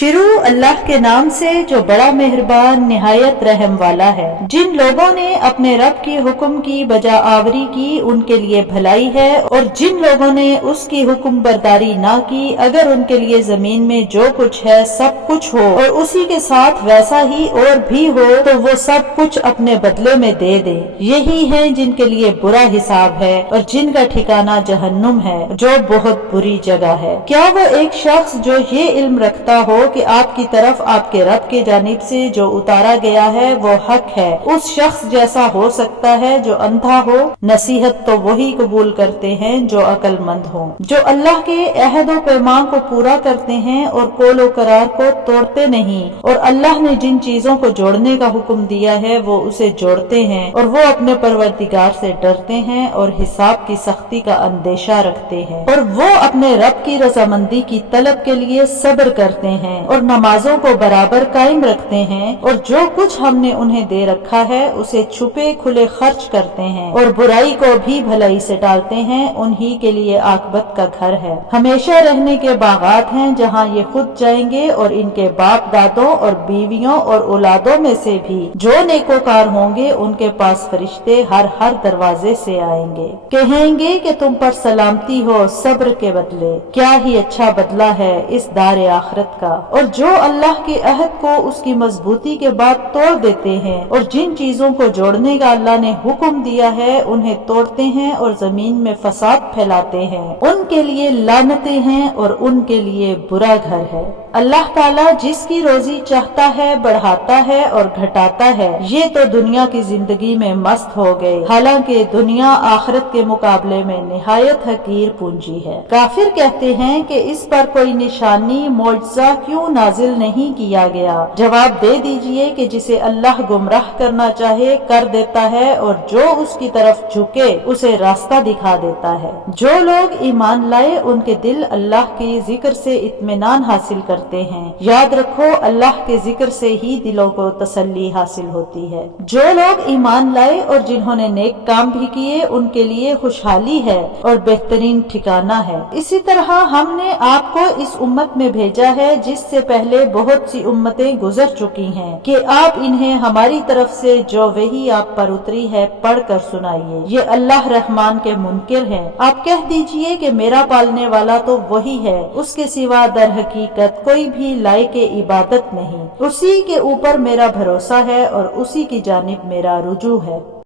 شروع اللہ کے نام سے جو بڑا مہربان نہایت رحم والا ہے۔ جن لوگوں نے اپنے رب کی حکم کی بجا آوری کی ان کے لیے بھلائی ہے، اور جن لوگوں نے اس کی حکم برداری نہ کی اگر ان کے لیے زمین میں جو کچھ ہے سب کچھ ہو اور اسی کے ساتھ ویسا ہی اور بھی ہو تو وہ سب کچھ اپنے بدلے میں دے دے۔ یہی ہیں جن کے لیے برا حساب ہے اور جن کا ٹھکانہ جہنم ہے جو بہت بری جگہ ہے۔ کیا وہ ایک شخص جو یہ علم رکھتا ہو کہ آپ کی طرف آپ کے رب کی جانب سے جو اتارا گیا ہے وہ حق ہے، اس شخص جیسا ہو سکتا ہے جو اندھا ہو؟ نصیحت تو وہی قبول کرتے ہیں جو عقل مند ہوں، جو اللہ کے عہد و پیمان کو پورا کرتے ہیں اور قول و قرار کو توڑتے نہیں، اور اللہ نے جن چیزوں کو جوڑنے کا حکم دیا ہے وہ اسے جوڑتے ہیں، اور وہ اپنے پروردگار سے ڈرتے ہیں اور حساب کی سختی کا اندیشہ رکھتے ہیں، اور وہ اپنے رب کی رضامندی کی طلب کے لیے صبر کرتے ہیں اور نمازوں کو برابر قائم رکھتے ہیں، اور جو کچھ ہم نے انہیں دے رکھا ہے اسے چھپے کھلے خرچ کرتے ہیں، اور برائی کو بھی بھلائی سے ٹالتے ہیں، انہی کے لیے عاقبت کا گھر ہے۔ ہمیشہ رہنے کے باغات ہیں جہاں یہ خود جائیں گے، اور ان کے باپ دادوں اور بیویوں اور اولادوں میں سے بھی جو نیکوکار ہوں گے ان کے پاس فرشتے ہر دروازے سے آئیں گے، کہیں گے کہ تم پر سلامتی ہو صبر کے بدلے، کیا ہی اچھا بدلہ ہے اس دار آخرت کا۔ اور جو اللہ کے عہد کو اس کی مضبوطی کے بعد توڑ دیتے ہیں اور جن چیزوں کو جوڑنے کا اللہ نے حکم دیا ہے انہیں توڑتے ہیں اور زمین میں فساد پھیلاتے ہیں، ان کے لیے لعنتیں ہیں اور ان کے لیے برا گھر ہے۔ اللہ تعالیٰ جس کی روزی چاہتا ہے بڑھاتا ہے اور گھٹاتا ہے، یہ تو دنیا کی زندگی میں مست ہو گئے، حالانکہ دنیا آخرت کے مقابلے میں نہایت حقیر پونجی ہے۔ کافر کہتے ہیں کہ اس پر کوئی نشانی معجزہ کیوں نازل نہیں کیا گیا؟ جواب دے دیجئے کہ جسے اللہ گمراہ کرنا چاہے کر دیتا ہے، اور جو اس کی طرف جھکے اسے راستہ دکھا دیتا ہے۔ جو لوگ ایمان لائے ان کے دل اللہ کے ذکر سے اطمینان حاصل کرتے ہیں۔ یاد رکھو اللہ کے ذکر سے ہی دلوں کو تسلی حاصل ہوتی ہے۔ جو لوگ ایمان لائے اور جنہوں نے نیک کام بھی کیے ان کے لیے خوشحالی ہے اور بہترین ٹھکانہ ہے۔ اسی طرح ہم نے آپ کو اس امت میں بھیجا ہے جس سے پہلے بہت سی امتیں گزر چکی ہیں، کہ آپ انہیں ہماری طرف سے جو وحی آپ پر اتری ہے پڑھ کر سنائیے۔ یہ اللہ رحمان کے منکر ہیں۔ آپ کہہ دیجئے کہ میرا پالنے والا تو وہی ہے، اس کے سوا در حقیقت کوئی بھی لائق عبادت نہیں، اسی کے اوپر میرا بھروسہ ہے اور اسی کی جانب میرا رجوع ہے۔